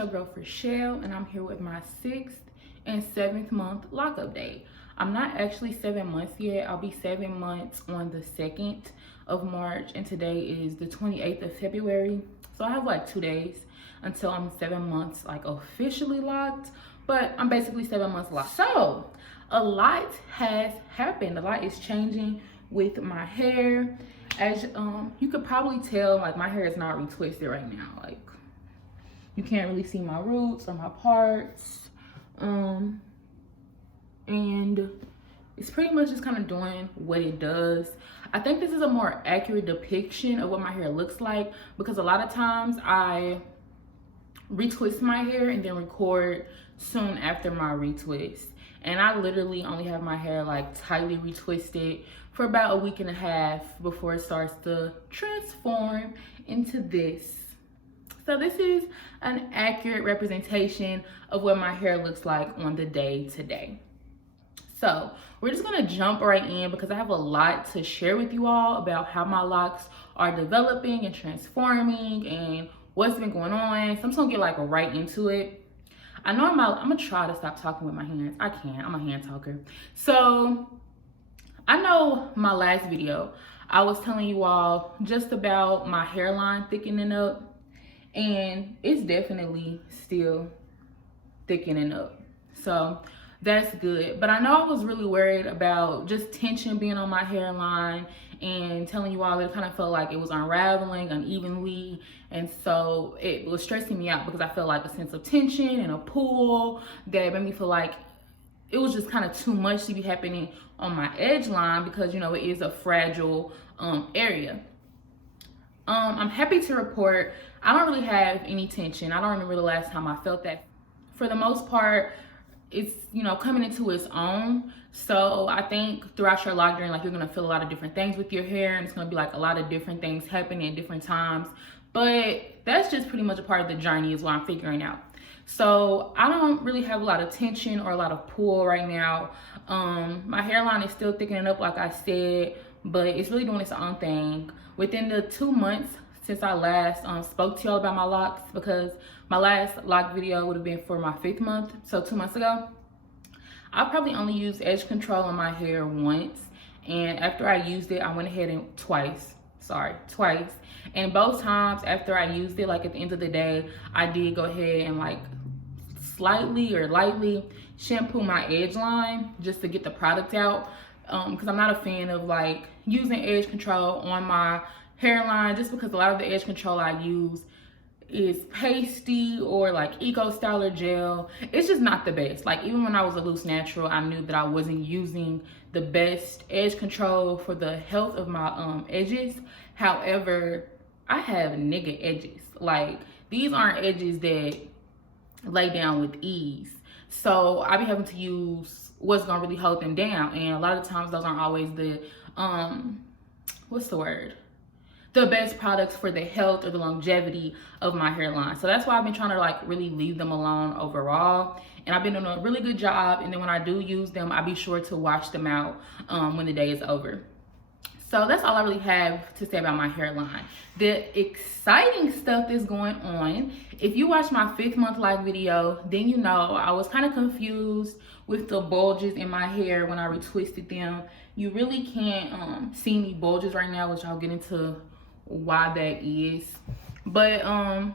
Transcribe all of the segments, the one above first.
your girl for Shea, and I'm here with my 6th and 7th month lock update. I'm not actually 7 months yet. I'll be 7 months on the 2nd of March, and today is the 28th of February. So I have like 2 days until I'm 7 months like officially locked, but I'm basically 7 months locked. So a lot has happened. A lot is changing with my hair. As you could probably tell, like my hair is not retwisted right now. Like you can't really see my roots or my parts. And it's pretty much just kind of doing what it does. I think this is a more accurate depiction of what my hair looks like, because a lot of times I retwist my hair and then record soon after my retwist. And I literally only have my hair like tightly retwisted for about a week and a half before it starts to transform into this. So this is an accurate representation of what my hair looks like on the day today. So we're just gonna jump right in because I have a lot to share with you all about how my locks are developing and transforming and what's been going on. So I'm just gonna get like right into it. I know I'm gonna try to stop talking with my hands. I can't, I'm a hand talker. So I know my last video, I was telling you all just about my hairline thickening up, and it's definitely still thickening up. So that's good. But I know I was really worried about just tension being on my hairline, and telling you all that it kind of felt like it was unraveling unevenly. And so it was stressing me out because I felt like a sense of tension and a pull that made me feel like it was just kind of too much to be happening on my edge line, because you know it is a fragile area. I'm happy to report I don't really have any tension. I don't remember the last time I felt that. For the most part, it's, you know, coming into its own. So I think throughout your lock journey, like you're gonna feel a lot of different things with your hair, and it's gonna be like a lot of different things happening at different times. But that's just pretty much a part of the journey, is what I'm figuring out. So I don't really have a lot of tension or a lot of pull right now. My hairline is still thickening up, like I said, but it's really doing its own thing. Within the 2 months since I last spoke to y'all about my locks, because my last lock video would have been for my 5th month, so 2 months ago, I probably only used edge control on my hair once, and after I used it, I went ahead and twice, and both times after I used it, like at the end of the day, I did go ahead and like slightly or lightly shampoo my edge line just to get the product out, because I'm not a fan of like using edge control on my hairline, just because a lot of the edge control I use is pasty or like eco styler gel. It's just not the best. Like even when I was a loose natural, I knew that I wasn't using the best edge control for the health of my edges. However, I have nigga edges. Like these aren't edges that lay down with ease. So I be having to use what's gonna really hold them down, and a lot of times those aren't always the the best products for the health or the longevity of my hairline. So that's why I've been trying to like really leave them alone overall, and I've been doing a really good job. And then when I do use them, I be sure to wash them out when the day is over. So that's all I really have to say about my hairline. The exciting stuff that's going on, if you watch my 5th month live video, then you know I was kind of confused with the bulges in my hair when I retwisted them. You really can't see any bulges right now, which I'll get into why that is. But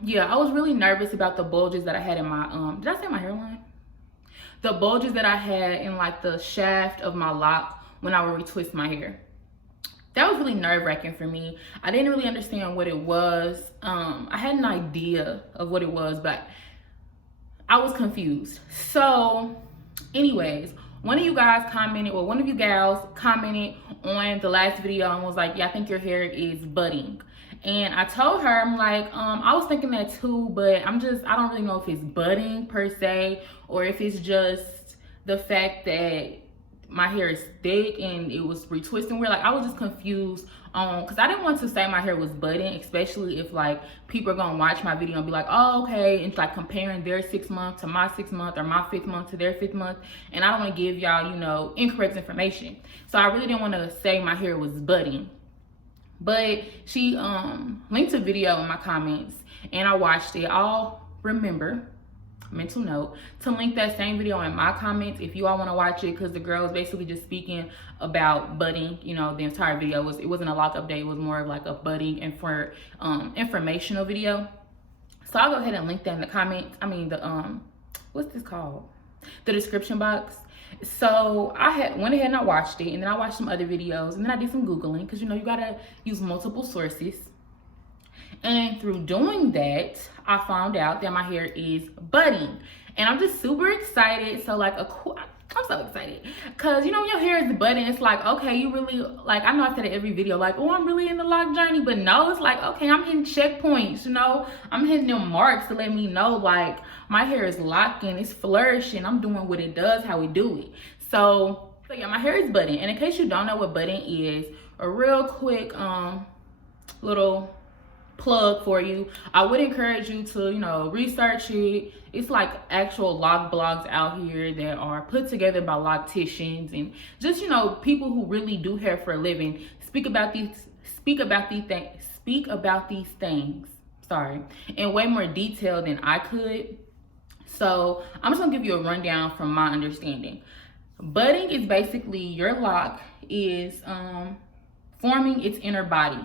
yeah, I was really nervous about the bulges that I had in my did I say my hairline? The bulges that I had in like the shaft of my lock when I would retwist my hair. That was really nerve-wracking for me. I didn't really understand what it was. I had an idea of what it was, but I was confused. So anyways, one of you gals commented on the last video and was like, yeah, I think your hair is budding. And I told her, I'm like, I was thinking that too, but I don't really know if it's budding per se, or if it's just the fact that my hair is thick and it was retwisting weird. Like I was just confused because I didn't want to say my hair was budding, especially if like people are gonna watch my video and be like, oh okay, and it's like comparing their 6th month to my 6th month, or my 5th month to their 5th month, and I don't want to give y'all, you know, incorrect information. So I really didn't want to say my hair was budding. But she linked a video in my comments, and I watched it. I'll remember mental note to link that same video in my comments if you all want to watch it, because the girl was basically just speaking about budding. You know, the entire video was, it wasn't a lock update, it was more of like a budding and for informational video. So I'll go ahead and link that in the comments. I mean the what's this called, the description box. So I went ahead and I watched it, and then I watched some other videos, and then I did some Googling, because you know you gotta use multiple sources. And through doing that, I found out that my hair is budding, and I'm just super excited. So like I'm so excited, because you know when your hair is budding, it's like, okay, you really, like, I know I said it every video, like, oh, I'm really in the lock journey, but no, it's like, okay, I'm hitting checkpoints, you know, I'm hitting them marks to let me know like my hair is locking, it's flourishing, I'm doing what it does, how we do it. So yeah, my hair is budding. And in case you don't know what budding is, a real quick little plug for you, I would encourage you to, you know, research it. It's like actual lock blogs out here that are put together by locticians and just, you know, people who really do hair for a living, speak about these things, sorry, in way more detail than I could. So I'm just gonna give you a rundown from my understanding. Budding is basically your lock is forming its inner body.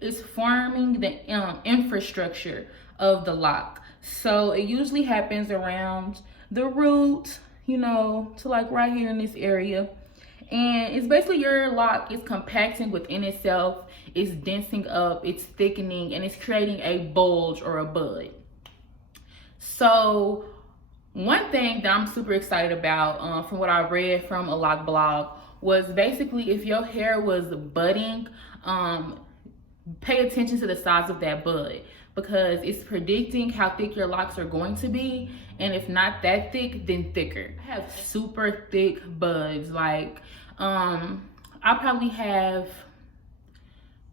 It's forming the infrastructure of the lock. So it usually happens around the root, you know, to like right here in this area. And it's basically your lock is compacting within itself, it's densing up, it's thickening, and it's creating a bulge or a bud. So one thing that I'm super excited about from what I read from a lock blog was basically if your hair was budding, pay attention to the size of that bud, because it's predicting how thick your locks are going to be. And if not that thick, then thicker. I have super thick buds. Like I probably have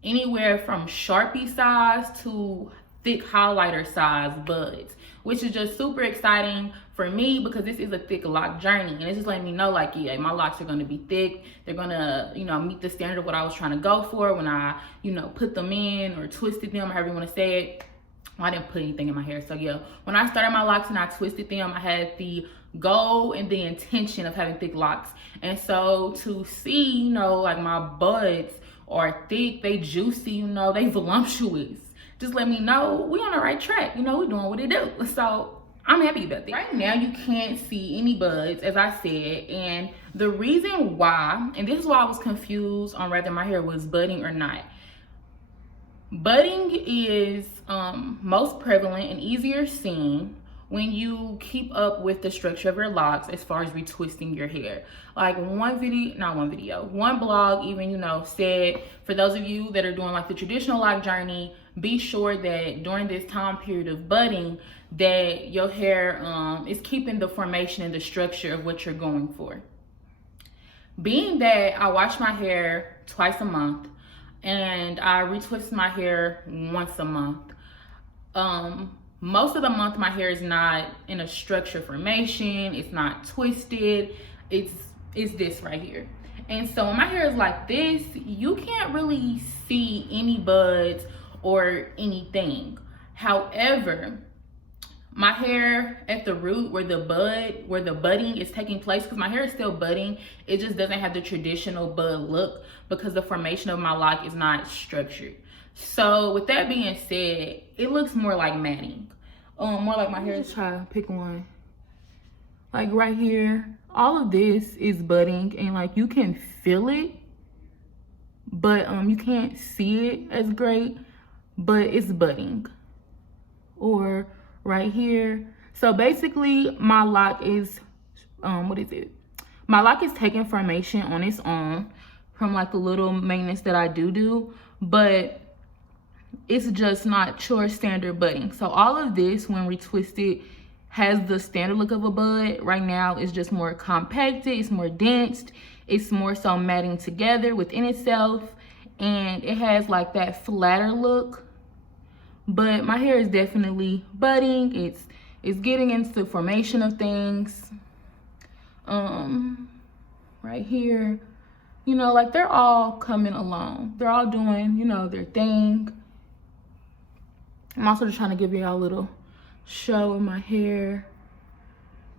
anywhere from Sharpie size to thick highlighter size buds, which is just super exciting for me because this is a thick lock journey, and it's just letting me know like, yeah, my locks are going to be thick. They're going to, you know, meet the standard of what I was trying to go for when I, you know, put them in or twisted them, however you want to say it. Well, I didn't put anything in my hair. So yeah, when I started my locks and I twisted them, I had the goal and the intention of having thick locks. And so to see, you know, like my buds are thick, they juicy, you know, they voluptuous, just let me know we on the right track, you know, we doing what it do. So I'm happy about that. Right now you can't see any buds, as I said, and the reason why, and this is why I was confused on whether my hair was budding or not. Budding is most prevalent and easier seen when you keep up with the structure of your locks as far as retwisting your hair. Like one blog even, you know, said for those of you that are doing like the traditional lock journey, be sure that during this time period of budding that your hair is keeping the formation and the structure of what you're going for. Being that I wash my hair twice a month and I retwist my hair once a month, most of the month my hair is not in a structure formation, it's not twisted, it's this right here. And so when my hair is like this, you can't really see any buds or anything. However, my hair at the root where the budding is taking place, because my hair is still budding, it just doesn't have the traditional bud look because the formation of my lock is not structured. So with that being said, it looks more like matting, more like my hair. Just try to pick one. Like right here, all of this is budding, and like you can feel it, but you can't see it as great, but it's budding. Or right here. So basically my lock is my lock is taking formation on its own from like the little maintenance that I do, but it's just not your standard budding. So all of this, when retwisted, has the standard look of a bud. Right now it's just more compacted, it's more dense, it's more so matting together within itself, and it has like that flatter look. But my hair is definitely budding, it's getting into the formation of things. Right here, you know, like they're all coming along, they're all doing, you know, their thing. I'm also just trying to give y'all a little show of my hair.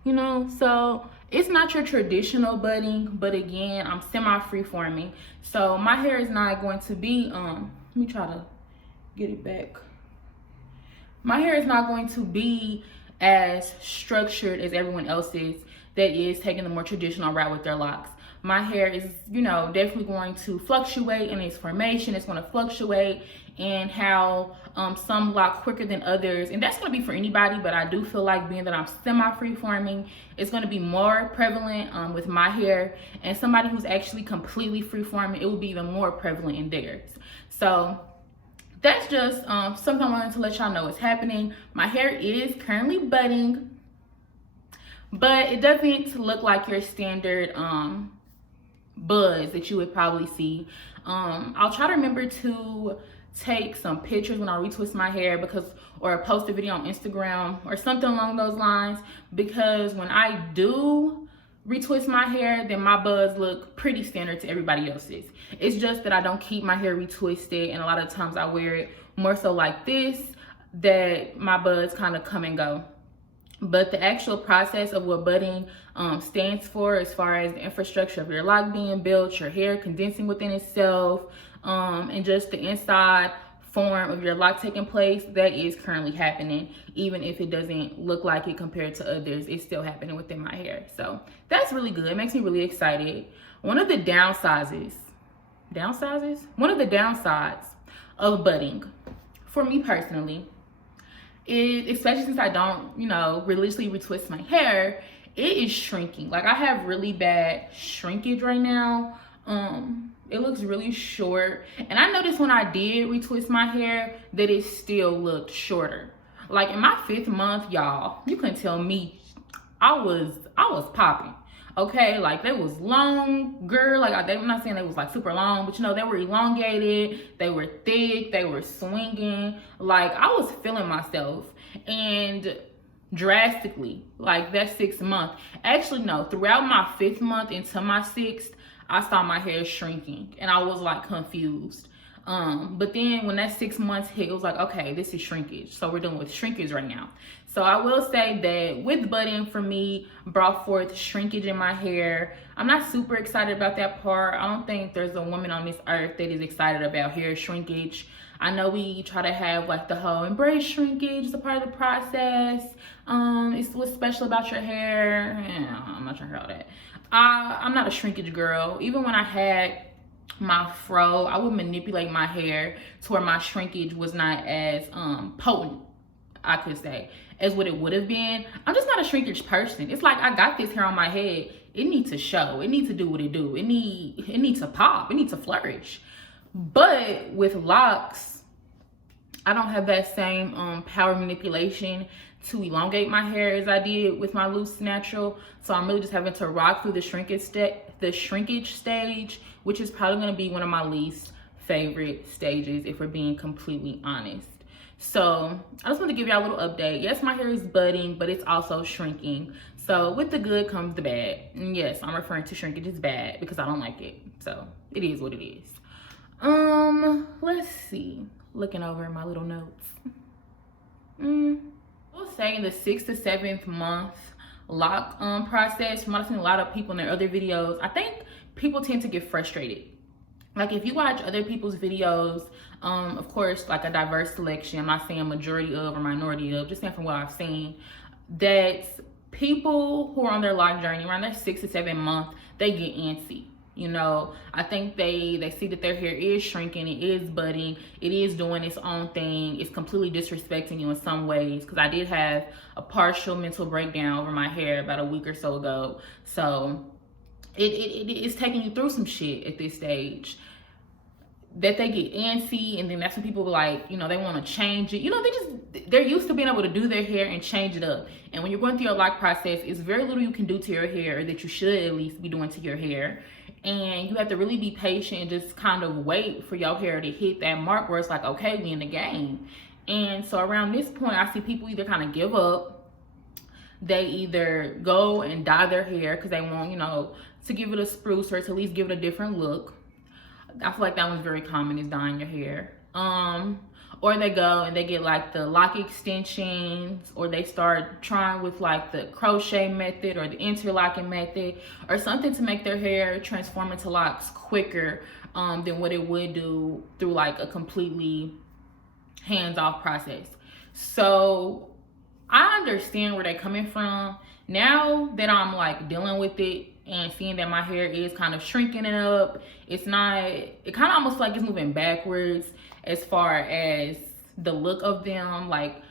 you know? So it's not your traditional budding, but again, I'm semi-freeforming. So my hair is not going to be, let me try to get it back. My hair is not going to be as structured as everyone else's that is taking the more traditional route with their locks. My hair is, you know, definitely going to fluctuate in its formation. It's going to fluctuate in how some lock quicker than others. And that's going to be for anybody, but I do feel like being that I'm semi-freeforming, it's going to be more prevalent with my hair. And somebody who's actually completely freeforming, it will be even more prevalent in theirs. So that's just something I wanted to let y'all know is happening. My hair is currently budding, but it doesn't look like your standard buds that you would probably see. I'll try to remember to take some pictures when I retwist my hair, or post a video on Instagram or something along those lines, because when I do retwist my hair, then my buds look pretty standard to everybody else's. It's just that I don't keep my hair retwisted, and a lot of times I wear it more so like this, that my buds kind of come and go. But the actual process of what budding stands for, as far as the infrastructure of your lock being built, your hair condensing within itself, and just the inside form of your lock taking place, that is currently happening. Even if it doesn't look like it compared to others, it's still happening within my hair. So that's really good. It makes me really excited. One of the downsides of budding, for me personally, is, especially since I don't, you know, religiously retwist my hair, it is shrinking. Like, I have really bad shrinkage right now. It looks really short, and I noticed when I did retwist my hair that it still looked shorter. Like in my 5th month, y'all, you couldn't tell me I was popping. Okay, like they was longer. Like I'm not saying they was like super long, but you know, they were elongated, they were thick, they were swinging. Like I was feeling myself, and drastically, like that 6th month. Actually, no, throughout my 5th month into my 6th, I saw my hair shrinking, and I was like confused. But then when that 6 months hit, it was like, okay, this is shrinkage. So we're dealing with shrinkage right now. So I will say that with budding, for me, brought forth shrinkage in my hair. I'm not super excited about that part. I don't think there's a woman on this earth that is excited about hair shrinkage. I know we try to have like the whole embrace shrinkage as a part of the process. It's what's special about your hair. Yeah, I'm not trying to hear all that. I'm not a shrinkage girl. Even when I had my fro, I would manipulate my hair to where my shrinkage was not as potent, I could say, as what it would have been. I'm just not a shrinkage person. It's like, I got this hair on my head. It needs to show. It needs to do what it do. It needs to pop. It needs to flourish. But with locks, I don't have that same power manipulation to elongate my hair as I did with my loose natural. So I'm really just having to rock through the shrinkage stage, which is probably going to be one of my least favorite stages, if we're being completely honest. So I just want to give y'all a little update. Yes, my hair is budding, but it's also shrinking. So with the good comes the bad. And yes, I'm referring to shrinkage as bad because I don't like it. So it is what it is. Let's see. Looking over my little notes. I will say in the 6th to 7th month lock process, from what I've seen a lot of people in their other videos, I think people tend to get frustrated. Like if you watch other people's videos, of course, like a diverse selection, I'm not saying majority of or minority of, just saying from what I've seen, that people who are on their lock journey around their 6th to 7th month, they get antsy. You know, I think they see that their hair is shrinking, it is budding, it is doing its own thing, it's completely disrespecting you in some ways. Because I did have a partial mental breakdown over my hair about a week or so ago. So it is taking you through some shit at this stage, that they get antsy, and then that's when people like, you know, they want to change it. You know, they're used to being able to do their hair and change it up. And when you're going through your lock process, it's very little you can do to your hair, or that you should at least be doing to your hair. And you have to really be patient and just kind of wait for your hair to hit that mark where it's like, okay, we in the game. And so around this point, I see people either kind of give up. They either go and dye their hair because they want, you know, to give it a spruce or to at least give it a different look. I feel like that one's very common, is dyeing your hair. Or they go and they get like the lock extensions, or they start trying with like the crochet method or the interlocking method or something to make their hair transform into locks quicker than what it would do through like a completely hands-off process. So I understand where they're coming from. Now that I'm like dealing with it and seeing that my hair is kind of shrinking it up, it kind of almost like it's moving backwards as far as the look of them. Like,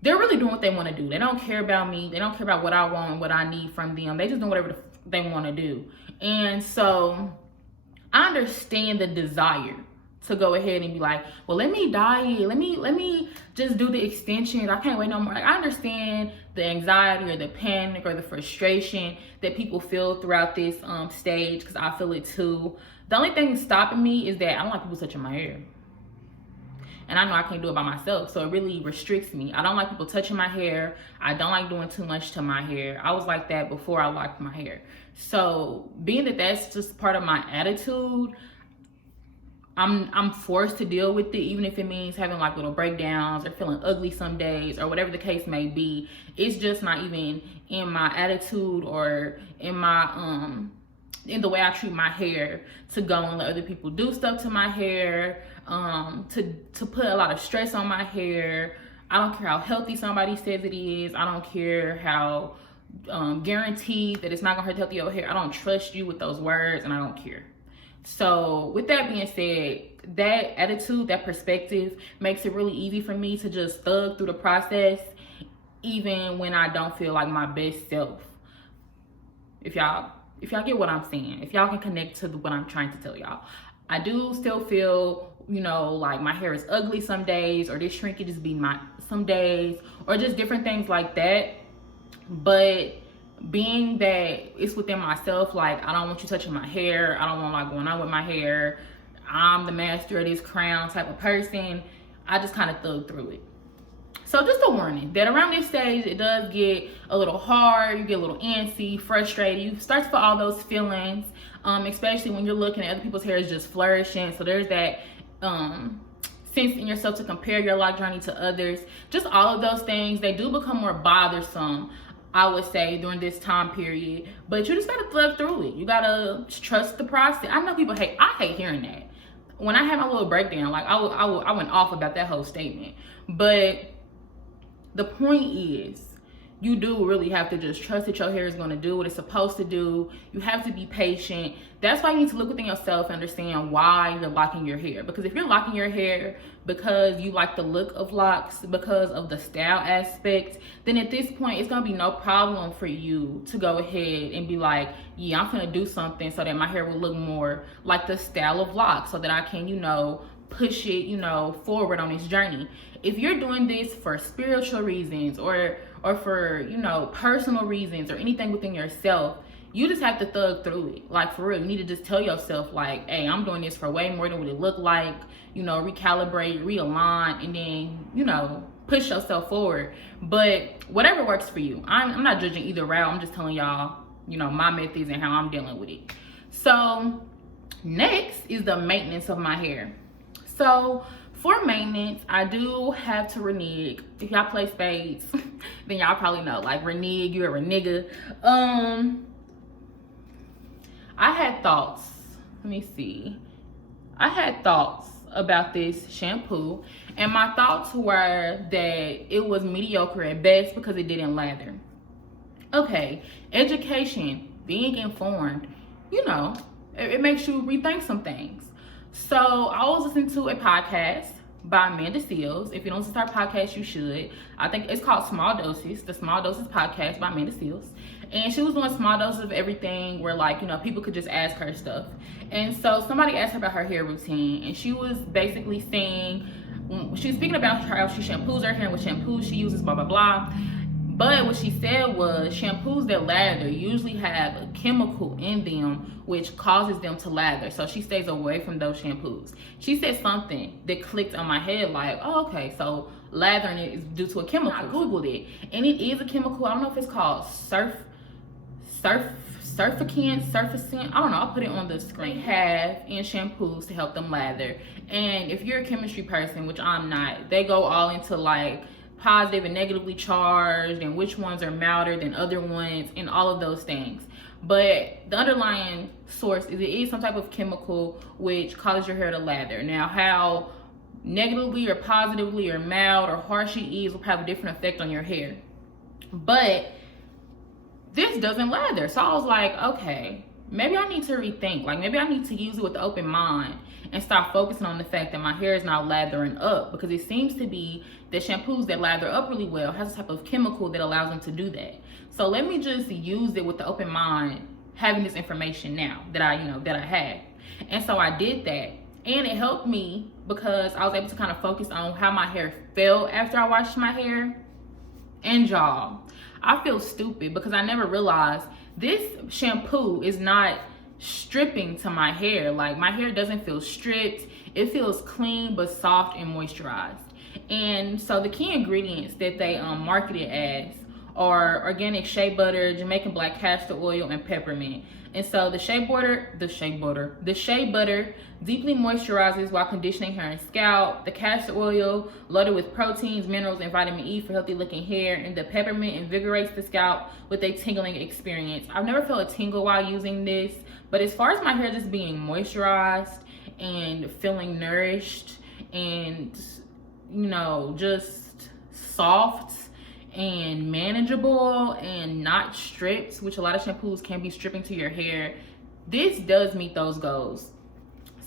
they're really doing what they want to do. They don't care about me. They don't care about what I want and what I need from them. They just do whatever they want to do. And so I understand the desire to go ahead and be like, well, let me dye it. Let me just do the extensions. I can't wait no more. Like, I understand the anxiety or the panic or the frustration that people feel throughout this stage, because I feel it too. The only thing stopping me is that I don't like people touching my hair. And I know I can't do it by myself, so it really restricts me. I don't like people touching my hair. I don't like doing too much to my hair. I was like that before I liked my hair. So being that that's just part of my attitude, I'm forced to deal with it, even if it means having like little breakdowns or feeling ugly some days or whatever the case may be. It's just not even in my attitude or in my in the way I treat my hair to go and let other people do stuff to my hair, to put a lot of stress on my hair. I don't care how healthy somebody says it is. I don't care how guaranteed that it's not gonna hurt the health of your hair. I don't trust you with those words, and I don't care. So with that being said, that attitude, that perspective makes it really easy for me to just thug through the process, even when I don't feel like my best self. If y'all get what I'm saying, if y'all can connect to what I'm trying to tell y'all. I do still feel, you know, like my hair is ugly some days, or this shrinkage is be some days, or just different things like that. But being that it's within myself, like, I don't want you touching my hair, I don't want like going on with my hair, I'm the master of this crown type of person, I just kind of thug through it. So just a warning that around this stage, it does get a little hard, you get a little antsy, frustrated, you start to feel all those feelings, especially when you're looking at other people's hair is just flourishing. So there's that sense in yourself to compare your lock journey to others. Just all of those things, they do become more bothersome, I would say, during this time period. But you just gotta thug through it. You gotta trust the process. I know people I hate hearing that. When I had my little breakdown, like I went off about that whole statement. But the point is, you do really have to just trust that your hair is going to do what it's supposed to do. You have to be patient. That's why you need to look within yourself and understand why you're locking your hair. Because if you're locking your hair because you like the look of locks, because of the style aspect, then at this point, it's going to be no problem for you to go ahead and be like, yeah, I'm going to do something so that my hair will look more like the style of locks, so that I can, you know, push it, you know, forward on this journey. If you're doing this for spiritual reasons or for, you know, personal reasons or anything within yourself, you just have to thug through it. Like, for real, you need to just tell yourself, like, hey, I'm doing this for way more than what it looked like, you know, recalibrate, realign, and then, you know, push yourself forward. But whatever works for you. I'm not judging either route. I'm just telling y'all, you know, my methods and how I'm dealing with it. So next is the maintenance of my hair. So for maintenance, I do have to renege. If y'all play spades, then y'all probably know, like, renege, you're a nigga. I had thoughts. Let me see. I had thoughts about this shampoo, and my thoughts were that it was mediocre at best because it didn't lather. Okay, education, being informed, you know, it makes you rethink some things. So I was listening to a podcast by Amanda Seales. If you don't listen to our podcast, you should. I think it's called Small Doses, the Small Doses podcast by Amanda Seales. And she was doing small doses of everything where, like, you know, people could just ask her stuff. And so somebody asked her about her hair routine, and she was basically saying, she was speaking about how she shampoos her hair and what shampoos she uses, blah, blah, blah. But what she said was shampoos that lather usually have a chemical in them which causes them to lather. So she stays away from those shampoos. She said something that clicked on my head, like, oh, okay, so lathering it is due to a chemical. I Googled it, and it is a chemical. I don't know if it's called surfactant, I don't know, I'll put it on the screen, have in shampoos to help them lather. And if you're a chemistry person, which I'm not, they go all into like positive and negatively charged and which ones are milder than other ones and all of those things. But the underlying source is it is some type of chemical which causes your hair to lather. Now, how negatively or positively or mild or harsh it is will have a different effect on your hair. But this doesn't lather. So I was like, okay, maybe I need to rethink. Like, maybe I need to use it with an open mind and stop focusing on the fact that my hair is not lathering up, because it seems to be that shampoos that lather up really well has a type of chemical that allows them to do that. So let me just use it with the open mind, having this information now that I have. And so I did that, and it helped me because I was able to kind of focus on how my hair felt after I washed my hair. And y'all, I feel stupid because I never realized this shampoo is not stripping to my hair. Like, my hair doesn't feel stripped. It feels clean but soft and moisturized. And so the key ingredients that they market it as are organic shea butter, Jamaican black castor oil, and peppermint. And so the shea butter deeply moisturizes while conditioning hair and scalp. The castor oil, loaded with proteins, minerals, and vitamin E for healthy looking hair. And the peppermint invigorates the scalp with a tingling experience. I've never felt a tingle while using this, but as far as my hair just being moisturized and feeling nourished and, you know, just soft and manageable and not stripped, which a lot of shampoos can be stripping to your hair, this does meet those goals.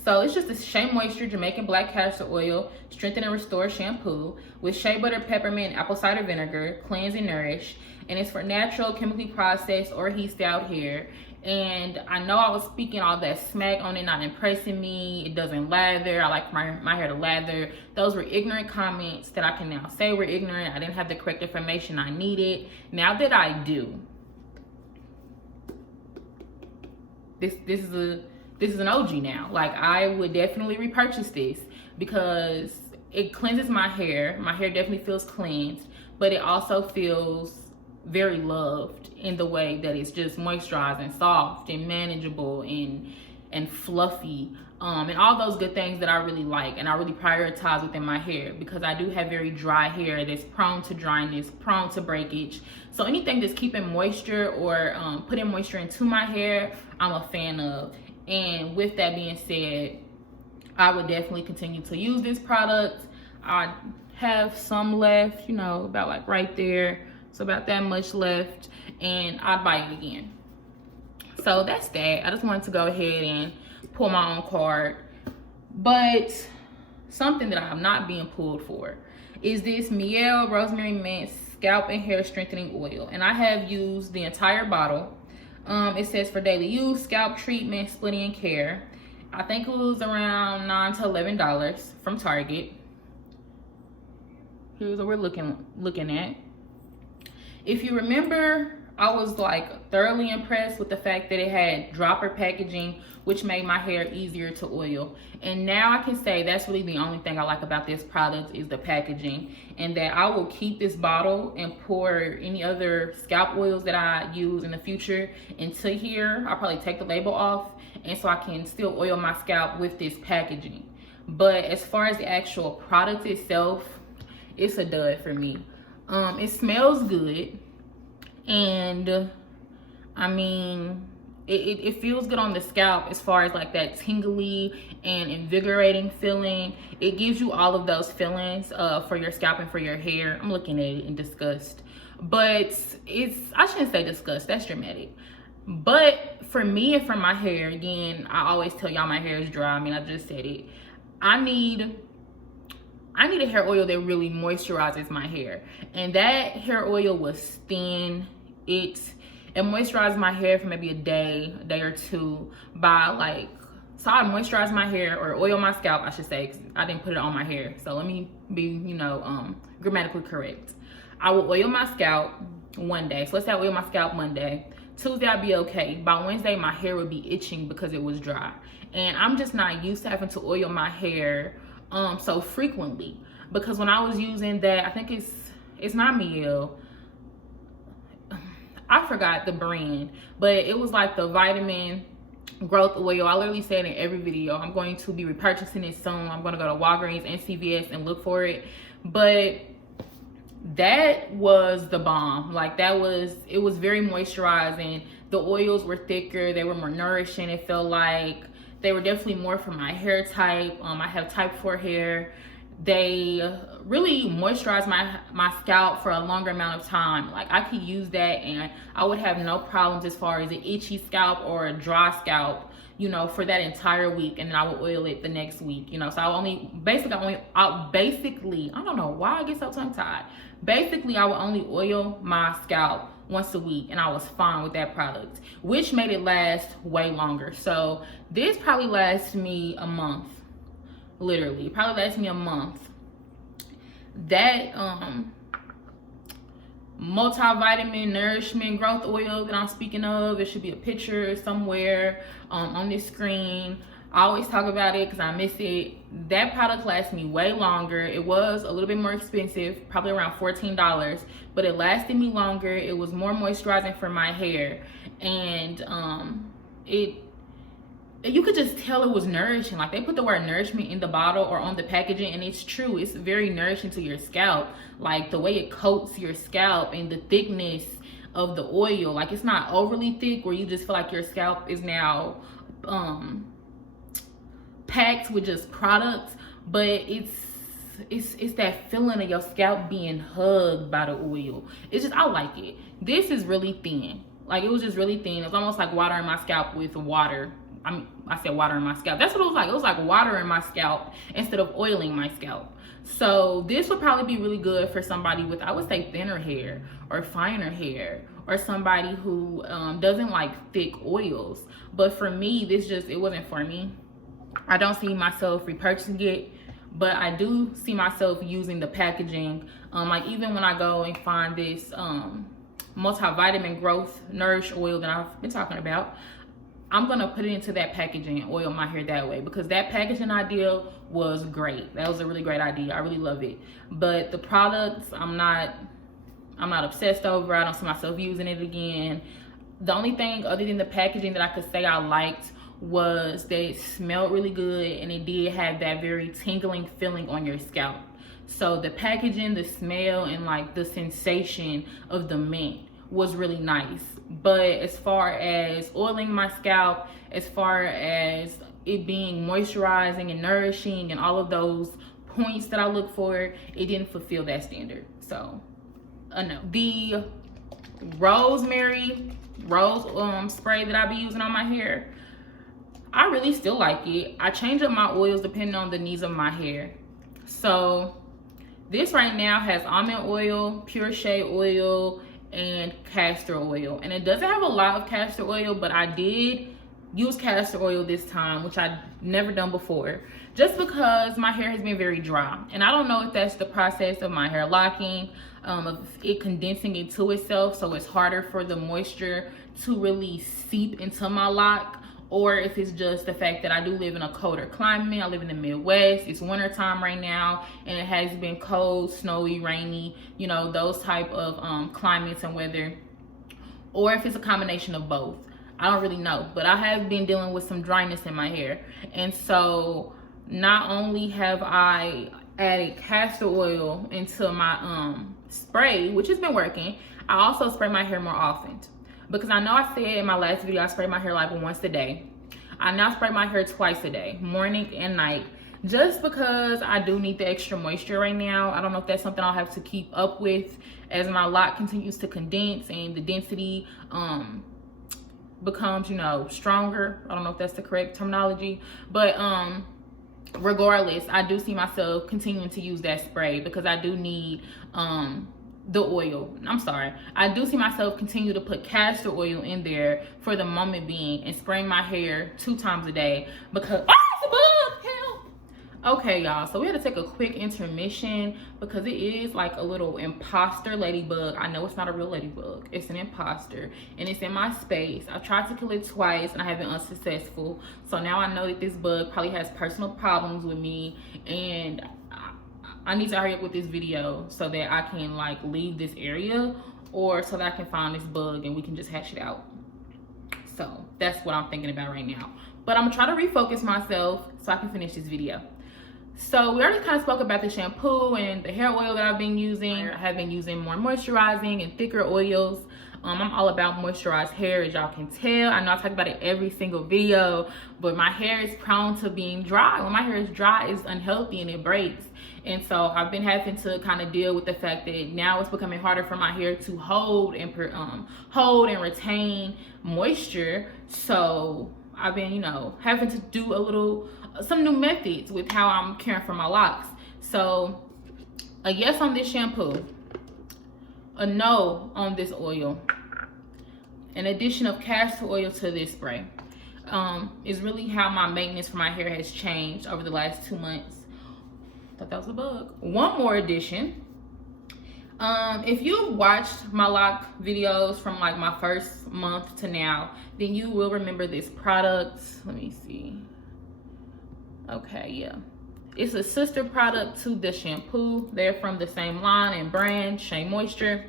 So it's just a Shea Moisture Jamaican Black Castor Oil Strengthen and Restore Shampoo with shea butter, peppermint, and apple cider vinegar, cleanse and nourish. And it's for natural, chemically processed or heat styled hair. And I know I was speaking all that smack on it, not impressing me. It doesn't lather. I like my hair to lather. Those were ignorant comments that I can now say were ignorant. I didn't have the correct information I needed. Now that I do, this is an OG now. Like, I would definitely repurchase this because it cleanses my hair. My hair definitely feels cleansed, but it also feels very loved in the way that it's just moisturized and soft and manageable and fluffy, and all those good things that I really like and I really prioritize within my hair, because I do have very dry hair that's prone to dryness, prone to breakage. So anything that's keeping moisture or putting moisture into my hair, I'm a fan of. And with that being said, I would definitely continue to use this product. I have some left, you know, about like right there. So about that much left, and I'd buy it again. So that's that. I just wanted to go ahead and pull my own card. But something that I'm not being pulled for is this Mielle Rosemary Mint Scalp and Hair Strengthening Oil. And I have used the entire bottle. It says for daily use, scalp treatment, splitting and care. I think it was around $9 to $11 from Target. Here's what we're looking at. If you remember, I was like thoroughly impressed with the fact that it had dropper packaging, which made my hair easier to oil. And now I can say that's really the only thing I like about this product is the packaging, and that I will keep this bottle and pour any other scalp oils that I use in the future into here. I'll probably take the label off, and so I can still oil my scalp with this packaging. But as far as the actual product itself, it's a dud for me. It smells good, and I mean, it feels good on the scalp as far as like that tingly and invigorating feeling. It gives you all of those feelings for your scalp and for your hair. I'm looking at it in disgust, but I shouldn't say disgust, that's dramatic. But for me and for my hair, again, I always tell y'all my hair is dry. I mean, I just said it. I need a hair oil that really moisturizes my hair, and that hair oil was thin. It moisturized my hair for maybe a day or two by like, so I moisturize my hair, or oil my scalp, I should say, because I didn't put it on my hair. So let me be, you know, grammatically correct. I will oil my scalp one day. So let's say I oil my scalp Monday. Tuesday I'd be okay. By Wednesday my hair would be itching because it was dry, and I'm just not used to having to oil my hair so frequently, because when I was using that, I think it's not Mielle, I forgot the brand, but it was like the vitamin growth oil. I literally said in every video I'm going to be repurchasing it soon. I'm going to go to Walgreens and CVS and look for it. But that was the bomb. Like, it was very moisturizing. The oils were thicker, they were more nourishing. It felt like they were definitely more for my hair type. I have type 4 hair. They really moisturize my scalp for a longer amount of time. Like, I could use that and I would have no problems as far as an itchy scalp or a dry scalp, you know, for that entire week, and then I would oil it the next week, you know. So I don't know why I get so tongue-tied. Basically, I would only oil my scalp once a week, and I was fine with that product, which made it last way longer. So this probably lasts me a month. Literally, it probably lasts me a month. That multivitamin nourishment growth oil that I'm speaking of, it should be a picture somewhere on this screen. I always talk about it because I miss it. That product lasts me way longer. It was a little bit more expensive, probably around $14, but it lasted me longer. It was more moisturizing for my hair, and you could just tell it was nourishing. Like, they put the word nourishment in the bottle or on the packaging, and it's true. It's very nourishing to your scalp. Like, the way it coats your scalp and the thickness of the oil. Like, it's not overly thick where you just feel like your scalp is now packed with just products, but it's that feeling of your scalp being hugged by the oil. It's just, I like it. This is really thin. Like, it was just really thin. It was almost like watering my scalp with water. I said water in my scalp. That's what it was like. It was like water in my scalp instead of oiling my scalp. So this would probably be really good for somebody with, I would say, thinner hair or finer hair, or somebody who doesn't like thick oils. But for me, it wasn't for me. I don't see myself repurchasing it, but I do see myself using the packaging. Like, even when I go and find this multivitamin growth nourish oil that I've been talking about, I'm gonna put it into that packaging and oil my hair that way, because that packaging idea was great. That was a really great idea. I really love it. But the products, I'm not obsessed over. I don't see myself using it again. The only thing other than the packaging that I could say I liked was that it smelled really good, and it did have that very tingling feeling on your scalp. So the packaging, the smell, and like the sensation of the mint was really nice. But as far as oiling my scalp, as far as it being moisturizing and nourishing and all of those points that I look for, it didn't fulfill that standard. So no. The Rosemary spray that I be using on my hair, I really still like it. I change up my oils depending on the needs of my hair. So this right now has almond oil, pure shea oil, and castor oil. And it doesn't have a lot of castor oil, but I did use castor oil this time, which I'd never done before, just because my hair has been very dry. And I don't know if that's the process of my hair locking, of it condensing into itself, so it's harder for the moisture to really seep into my lock, or if it's just the fact that I do live in a colder climate. I live in the Midwest. It's winter time right now, and it has been cold, snowy, rainy, you know, those type of climates and weather, or if it's a combination of both. I don't really know, but I have been dealing with some dryness in my hair. And so not only have I added castor oil into my spray, which has been working, I also spray my hair more often. Because I know I said in my last video I spray my hair like once a day. I now spray my hair twice a day, morning and night, just because I do need the extra moisture right now. I don't know if that's something I'll have to keep up with as my lock continues to condense and the density becomes, you know, stronger. I don't know if that's the correct terminology, but regardless, I do see myself continuing to use that spray because I do need the oil. I do see myself continue to put castor oil in there for the moment being, and spraying my hair 2 times a day because it's a bug, help. Okay, y'all, so we had to take a quick intermission because it is like a little imposter ladybug. I know it's not a real ladybug, it's an imposter, and it's in my space. I tried to kill it twice and I have been unsuccessful. So now I know that this bug probably has personal problems with me, and I need to hurry up with this video so that I can like leave this area, or so that I can find this bug and we can just hash it out. So that's what I'm thinking about right now. But I'm gonna try to refocus myself so I can finish this video. So we already kind of spoke about the shampoo and the hair oil that I've been using. I have been using more moisturizing and thicker oils. I'm all about moisturized hair, as y'all can tell. I know I talk about it every single video, but my hair is prone to being dry. When my hair is dry, it's unhealthy and it breaks. And so I've been having to kind of deal with the fact that now it's becoming harder for my hair to hold and retain moisture. So I've been, you know, having to do some new methods with how I'm caring for my locks. So a yes on this shampoo, a no on this oil, an addition of castor oil to this spray is really how my maintenance for my hair has changed over the last 2 months. Thought that was a bug. One more addition. If you've watched my lock videos from like my first month to now, then you will remember this product. Let me see. Okay, yeah. It's a sister product to the shampoo. They're from the same line and brand, Shea Moisture.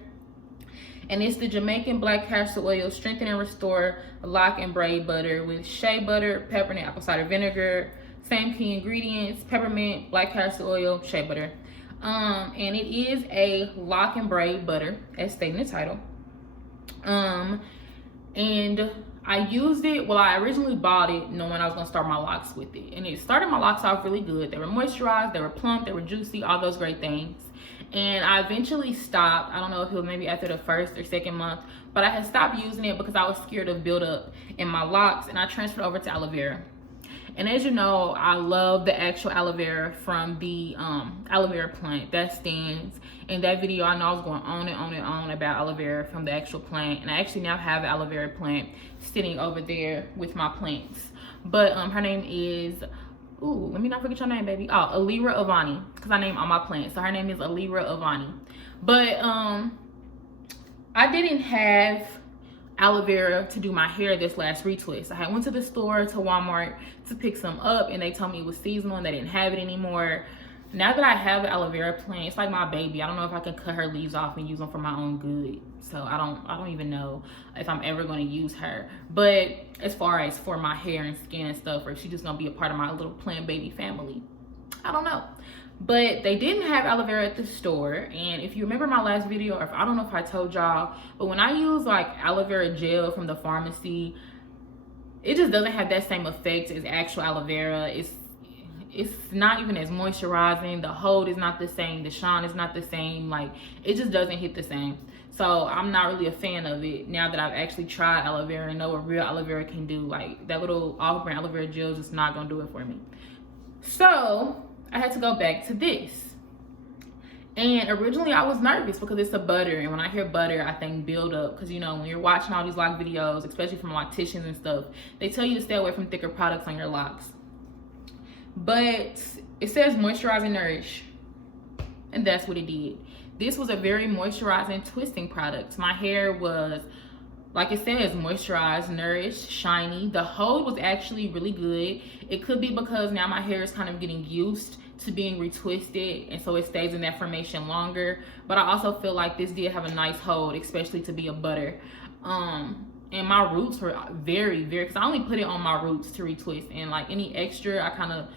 And it's the Jamaican black castor oil strengthen and restore lock and braid butter with shea butter, peppermint, apple cider vinegar. Same key ingredients: peppermint, black castor oil, shea butter. And it is a lock and braid butter, as stated in the title. And I used it, well, I originally bought it knowing I was gonna start my locks with it. And it started my locks off really good. They were moisturized, they were plump, they were juicy, all those great things. And I eventually stopped. I don't know if it was maybe after the first or second month, but I had stopped using it because I was scared of buildup in my locks, and I transferred over to aloe vera. And as you know, I love the actual aloe vera from the aloe vera plant that stands. In that video, I know I was going on and on and on about aloe vera from the actual plant, and I actually now have an aloe vera plant sitting over there with my plants. But her name is, ooh, let me not forget your name, baby. Oh, Alira Avani, because I name all my plants. So her name is Alira Avani. But I didn't have aloe vera to do my hair this last retwist. I went to the store, to Walmart, to pick some up, and they told me it was seasonal and they didn't have it anymore. Now that I have an aloe vera plant, it's like my baby. I don't know if I can cut her leaves off and use them for my own good. So I don't even know if I'm ever going to use her. But as far as for my hair and skin and stuff, or if she's just going to be a part of my little plant baby family, I don't know. But they didn't have aloe vera at the store. And if you remember my last video, or if, I don't know if I told y'all, but when I use like aloe vera gel from the pharmacy, it just doesn't have that same effect as actual aloe vera. It's not even as moisturizing. The hold is not the same. The shine is not the same. Like, it just doesn't hit the same. So I'm not really a fan of it now that I've actually tried aloe vera and know what real aloe vera can do. Like, that little off-brand aloe vera gel is just not gonna do it for me. So I had to go back to this. And originally I was nervous because it's a butter, and when I hear butter, I think build up. Because, you know, when you're watching all these lock videos, especially from locticians and stuff, they tell you to stay away from thicker products on your locks. But it says moisturize and nourish, and that's what it did. This was a very moisturizing, twisting product. My hair was, like it says, moisturized, nourished, shiny. The hold was actually really good. It could be because now my hair is kind of getting used to being retwisted, and so it stays in that formation longer. But I also feel like this did have a nice hold, especially to be a butter. And my roots were very, because I only put it on my roots to retwist, and like any extra, I kind of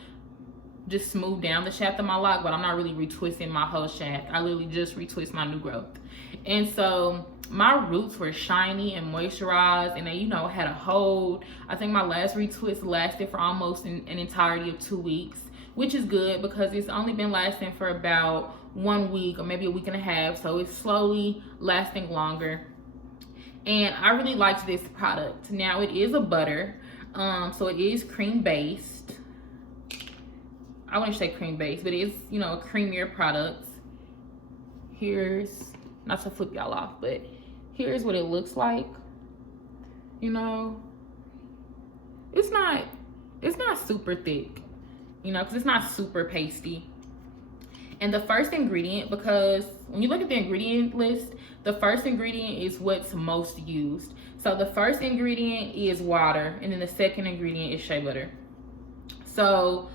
just smooth down the shaft of my lock, but I'm not really retwisting my whole shaft. I literally just retwist my new growth. And so my roots were shiny and moisturized, and they, you know, had a hold. I think my last retwist lasted for almost an entirety of 2 weeks, which is good because it's only been lasting for about 1 week or maybe a week and a half. So it's slowly lasting longer. And I really liked this product. Now it is a butter, so it is cream based. I wouldn't say cream based, but it is, you know, a creamier product. Here's, not to flip y'all off, but here's what it looks like. You know, it's not super thick, you know, because it's not super pasty. And the first ingredient, because when you look at the ingredient list, the first ingredient is what's most used. So the first ingredient is water, and then the second ingredient is shea butter. So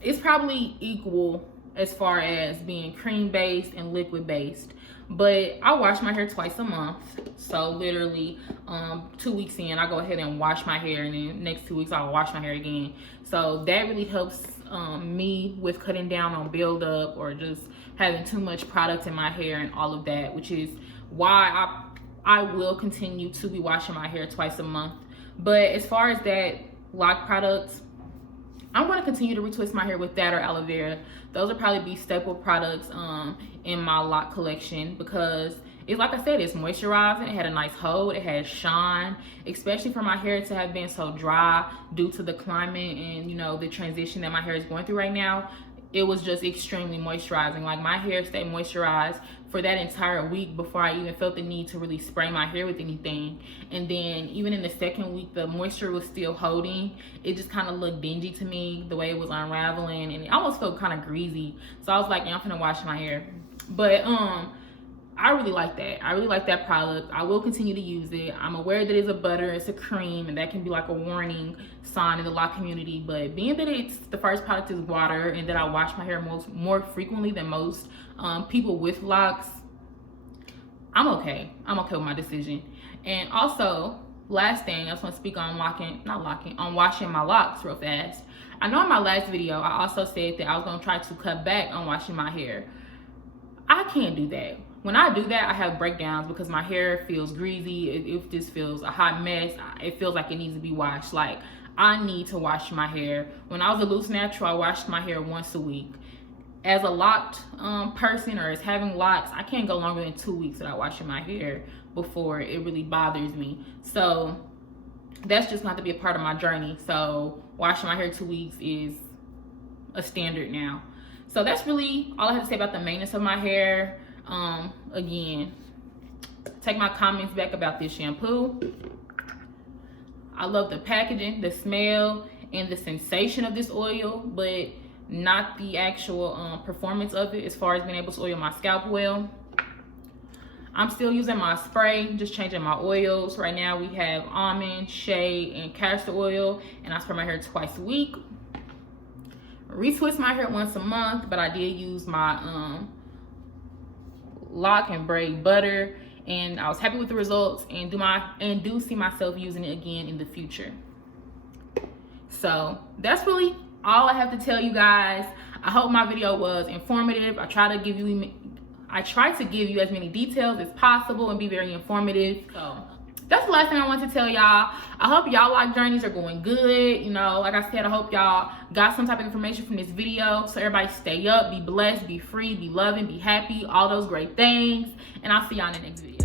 it's probably equal as far as being cream based and liquid based. But I wash my hair twice a month. So literally 2 weeks in, I go ahead and wash my hair, and then next 2 weeks I'll wash my hair again. So that really helps me with cutting down on buildup or just having too much product in my hair and all of that, which is why I will continue to be washing my hair twice a month. But as far as that Loc products, I'm going to continue to retwist my hair with that or aloe vera. Those will probably be staple products in my Loc collection, because it's, like I said, it's moisturizing. It had a nice hold. It had shine, especially for my hair to have been so dry due to the climate and, you know, the transition that my hair is going through right now. It was just extremely moisturizing. Like, my hair stayed moisturized for that entire week before I even felt the need to really spray my hair with anything. And then even in the second week, the moisture was still holding. It just kind of looked dingy to me, the way it was unraveling, and it almost felt kind of greasy. So I was like, yeah, I'm gonna wash my hair. But I really like that. I really like that product. I will continue to use it. I'm aware that it's a butter, it's a cream, and that can be like a warning sign in the Loc community. But being that it's the first product is water, and that I wash my hair more frequently than most people with locks, I'm okay. I'm okay with my decision. And also, last thing, I just want to speak on washing my locks real fast. I know in my last video, I also said that I was going to try to cut back on washing my hair. I can't do that. When I do that, I have breakdowns because my hair feels greasy. It just feels a hot mess. It feels like it needs to be washed. Like, I need to wash my hair. When I was a loose natural, I washed my hair once a week. As a locked person, or as having locks, I can't go longer than 2 weeks without washing my hair before it really bothers me. So that's just not to be a part of my journey. So washing my hair 2 weeks is a standard now. So that's really all I have to say about the maintenance of my hair. Again, take my comments back about this shampoo. I love the packaging, the smell, and the sensation of this oil, but not the actual performance of it as far as being able to oil my scalp well. I'm still using my spray, just changing my oils. Right now we have almond, shea, and castor oil, and I spray my hair twice a week. Retwist my hair once a month, but I did use my Loc and Braid butter, and I was happy with the results, and do see myself using it again in the future. So that's really all I have to tell you guys. I hope my video was informative. I try to give you as many details as possible and be very informative. So that's the last thing I want to tell y'all. I hope y'all Loc journeys are going good. You know, like I said, I hope y'all got some type of information from this video. So everybody stay up, be blessed, be free, be loving, be happy, all those great things. And I'll see y'all in the next video.